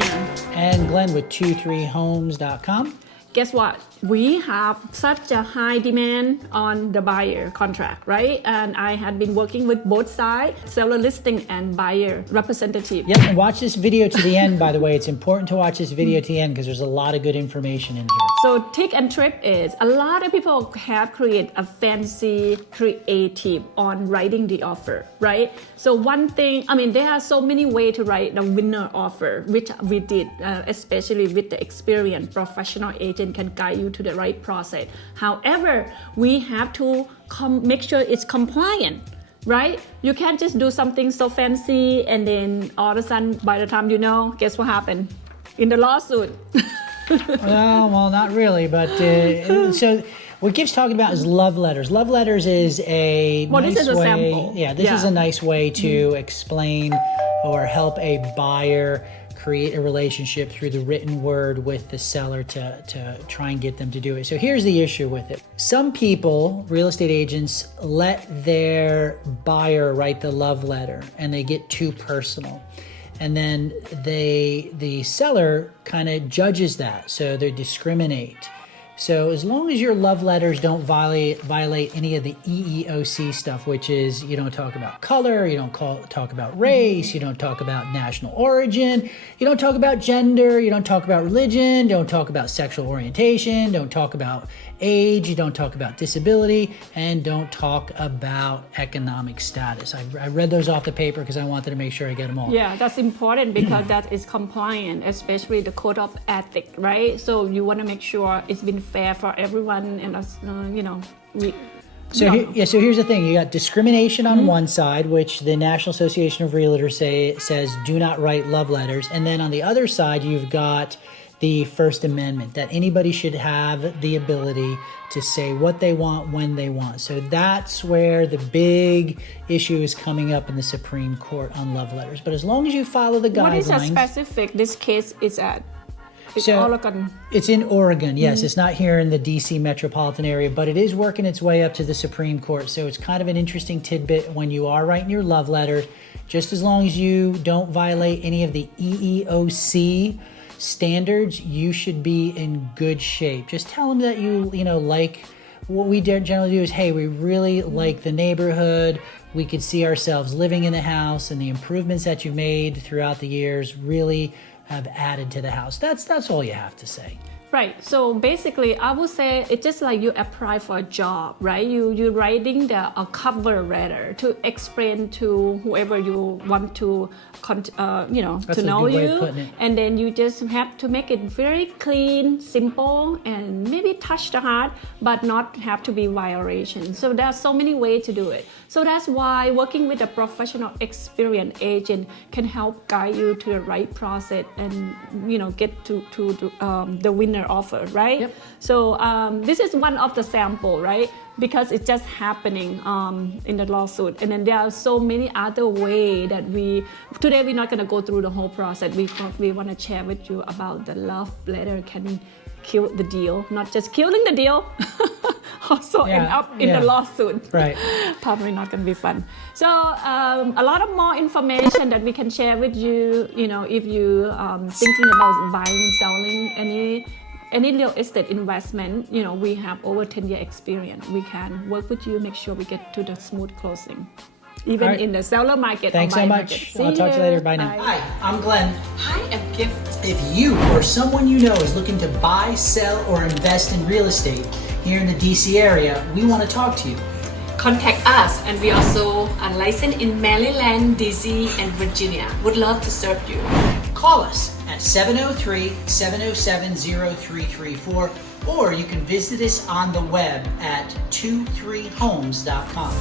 here. And Glenn with 23homes.com. Guess what? We have such a high demand on the buyer contract, right? And I had been working with both sides, seller listing and buyer representative. Yep, and watch this video to the end, by the way. It's important to watch this video to the end because there's a lot of good information in here. So trick and trip is a lot of people have created a fancy creative on writing the offer, right? So one thing, there are so many ways to write the winner offer, which we did, especially with the experienced professional agent can guide you to the right process. However, we have to make sure it's compliant, right? You can't just do something so fancy and then all of a sudden, by the time you know, guess what happened? In the lawsuit. Well, not really, but so what Gif's talking about is love letters. Love letters is a nice this is a way. sample. Yeah, this is a nice way to explain or help a buyer create a relationship through the written word with the seller to try and get them to do it. So here's the issue with it. Some people, real estate agents, let their buyer write the love letter and they get too personal. And then the seller kind of judges that, so they discriminate. So as long as your love letters don't violate any of the EEOC stuff, which is you don't talk about color, you don't talk about race, you don't talk about national origin, you don't talk about gender, you don't talk about religion, don't talk about sexual orientation, don't talk about age, you don't talk about disability, and don't talk about economic status. I read those off the paper because I wanted to make sure I get them all. Yeah, that's important because that is compliant, especially the code of ethics, right? So you want to make sure it's been fair for everyone, and So here's the thing. You got discrimination on one side, which the National Association of Realtors says do not write love letters. And then on the other side, you've got the First Amendment, that anybody should have the ability to say what they want when they want. So that's where the big issue is coming up in the Supreme Court on love letters. But as long as you follow the guidelines. What is a specific this case is at? It's Oregon. It's in Oregon, yes. It's not here in the DC metropolitan area, but it is working its way up to the Supreme Court. So it's kind of an interesting tidbit when you are writing your love letter. Just as long as you don't violate any of the EEOC standards, you should be in good shape. Just tell them that you like what we generally do is, hey, we really like the neighborhood. We could see ourselves living in the house, and the improvements that you've made throughout the years really have added to the house. That's all you have to say. Right. So basically, I would say it's just like you apply for a job, right? You're writing a cover letter to explain to whoever you want to, to know you, and then you just have to make it very clean, simple, and maybe touch the heart, but not have to be violation. So there's so many ways to do it. So that's why working with a professional, experienced agent can help guide you to the right process and get to the winner offer, right? Yep. So this is one of the sample, right? Because it's just happening in the lawsuit. And then there are so many other ways that today we're not going to go through the whole process. We want to share with you about the love letter can kill the deal, not just killing the deal, also end up in the lawsuit. Right. Probably not going to be fun. So a lot of more information that we can share with you, if you thinking about buying, selling any real estate investment, we have over 10-year experience. We can work with you, make sure we get to the smooth closing. Even in the seller market. Thanks so much. I'll talk to you later. Bye now. Hi, I'm Glenn. Hi, I'm Gift. If you or someone you know is looking to buy, sell, or invest in real estate here in the DC area, we want to talk to you. Contact us, and we also are licensed in Maryland, DC, and Virginia. Would love to serve you. Call us at 703-707-0334, or you can visit us on the web at 23homes.com.